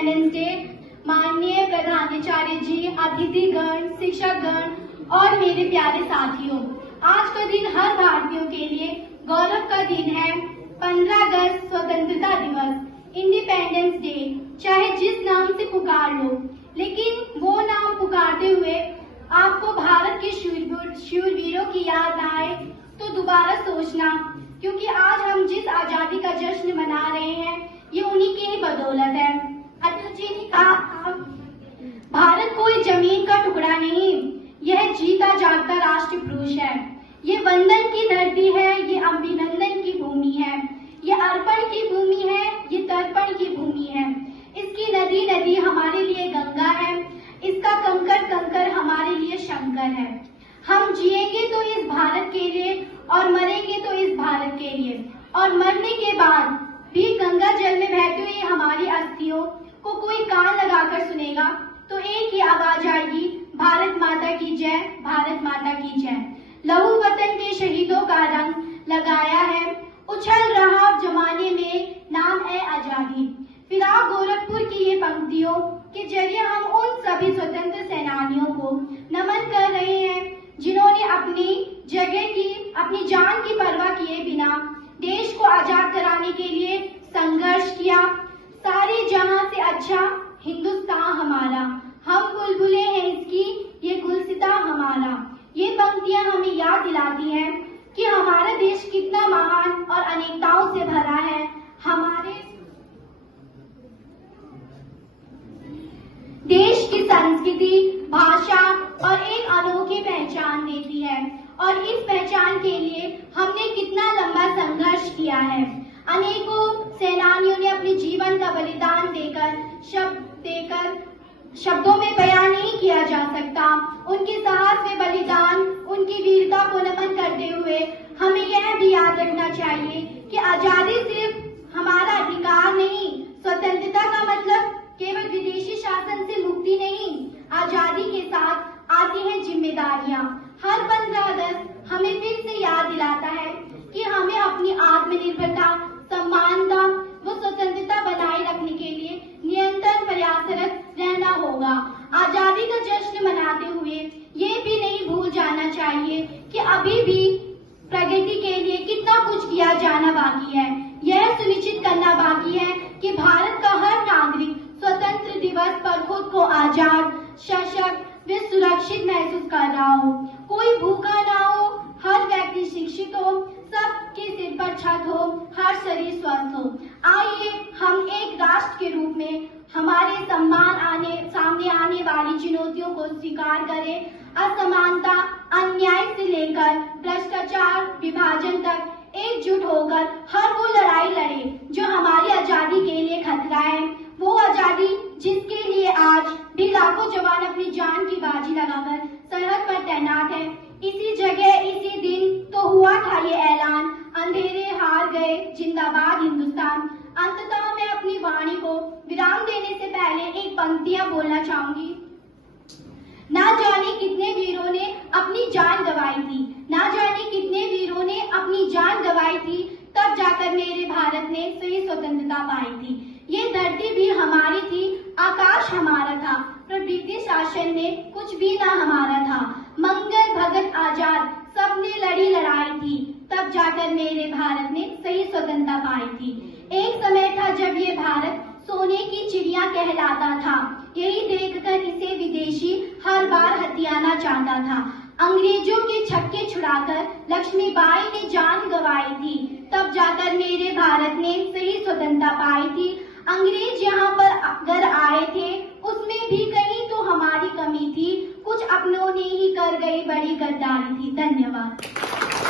Independence day. माननीय प्रधानाचार्य जी, अतिथिगण, शिक्षकगण और मेरे प्यारे साथियों, आज का दिन हर भारतीयों के लिए गौरव का दिन है। 15 अगस्त स्वतंत्रता दिवस, इंडिपेंडेंस डे। चाहे जिस नाम से पुकार लो, लेकिन वो नाम पुकारते हुए आपको भारत के शूरवीरों की याद ना आए तो दोबारा सोचना, क्योंकि आज हम जिस आजादी का जश्न मना रहे हैं ये उन्हीं की ही बदौलत है। अटल जी ने कहा, भारत कोई जमीन का टुकड़ा नहीं, यह जीता जागता राष्ट्र पुरुष है। ये वंदन की धरती है, ये अभिनंदन की भूमि है, ये अर्पण की भूमि है, ये तर्पण की भूमि है। इसकी नदी नदी हमारे लिए गंगा है, इसका कंकड़ कंकड़ हमारे लिए शंकर है। हम जिएंगे तो इस भारत के लिए और मरेंगे तो इस भारत के लिए, और मरने के बाद भी गंगा जल में बहती हुई हमारी अस्थियों को कोई कान लगाकर सुनेगा तो एक ही आवाज आएगी, भारत माता की जय, भारत माता की जय। लहू वतन के शहीदों का रंग लगाया है, उछल रहा जमाने में नाम है आजादी। फिराक गोरखपुर की ये पंक्तियों के जरिए हम उन सभी स्वतंत्र सेनानियों को नमन कर रहे हैं जिन्होंने अपनी जगह की, अपनी जान की परवाह किए बिना देश को आजाद कराने के लिए संघर्ष किया। सारे जहां से अच्छा हिंदुस्तान हमारा, हम बुलबुलें हैं इसकी, ये गुलसिता हमारा। ये पंक्तियां हमें याद दिलाती हैं कि हमारा देश कितना महान और अनेकताओं से भरा है। हमारे देश की संस्कृति, भाषा और एक अनोखी पहचान देती है, और इस पहचान के लिए हमने कितना लंबा संघर्ष किया है। अनेकों सेनानियों ने अपने जीवन का बलिदान देकर शब्दों में बयान नहीं किया जा सकता। उनके साहस में बलिदान, उनकी वीरता को नमन करते हुए हमें यह भी याद रखना चाहिए कि आजादी सिर्फ हमारा अधिकार नहीं, स्वतंत्रता का मतलब केवल विदेशी शासन से मुक्ति नहीं, आजादी के साथ आती हैं जिम्मेदारियां। हर 15 अगस्त हमें फिर से याद दिलाता है कि हमें अपनी आत्मनिर्भरता, समानता व स्वतंत्रता बनाए रखने के लिए निरंतर प्रयासरत रहना होगा। आजादी का जश्न मनाते हुए ये भी नहीं भूल जाना चाहिए कि अभी भी प्रगति के लिए कितना कुछ किया जाना बाकी है। यह सुनिश्चित करना बाकी है कि भारत का हर नागरिक स्वतंत्र दिवस पर खुद को आजाद, सशक्त व सुरक्षित महसूस कर रहा हो। कोई भूखा ना हो, हर व्यक्ति शिक्षित हो, सबके सिर पर छत हो, हर शरीर स्वस्थ हो। आइए हम एक राष्ट्र के रूप में हमारे सामने आने वाली चुनौतियों को स्वीकार करें। असमानता, अन्याय से लेकर भ्रष्टाचार, विभाजन तक एकजुट होकर हर वो लड़ाई लड़े जो हमारी आजादी के लिए खतरा है। वो आजादी जिसके लिए आज भी लाखों जवान अपनी जान की बाजी लगाकर सरहद पर तैनात है। इसी जगह, इसी दिन तो हुआ था ये ऐलान, अंधेरे हार गए, जिंदाबाद हिंदुस्तान। अंततः मैं अपनी वाणी को विराम देने से पहले एक पंक्तियां बोलना चाहूंगी। ना जाने कितने वीरों ने अपनी जान गंवाई थी, ना जाने कितने वीरों ने अपनी जान गंवाई थी, तब जाकर मेरे भारत ने सही स्वतंत्रता पाई थी। ये धरती भी हमारी थी, आकाश हमारा था, पर ब्रिटिश शासन में कुछ भी ना हमारा था। मंगल भगत आजाद सबने लड़ी लड़ाई थी, तब जाकर मेरे भारत ने सही स्वतंत्रता पाई थी। एक समय था जब ये भारत सोने की चिड़िया कहलाता था, यही देखकर इसे विदेशी हर बार हथियाना चाहता था। अंग्रेजों के छक्के छुड़ाकर लक्ष्मीबाई ने जान गंवाई थी, तब जाकर मेरे भारत ने सही स्वतंत्रता पाई थी। अंग्रेज यहाँ पर अगर आए थे, उसमें भी कहीं तो हमारी कमी थी, कुछ अपनों ने ही कर गई बड़ी गद्दारी थी। धन्यवाद।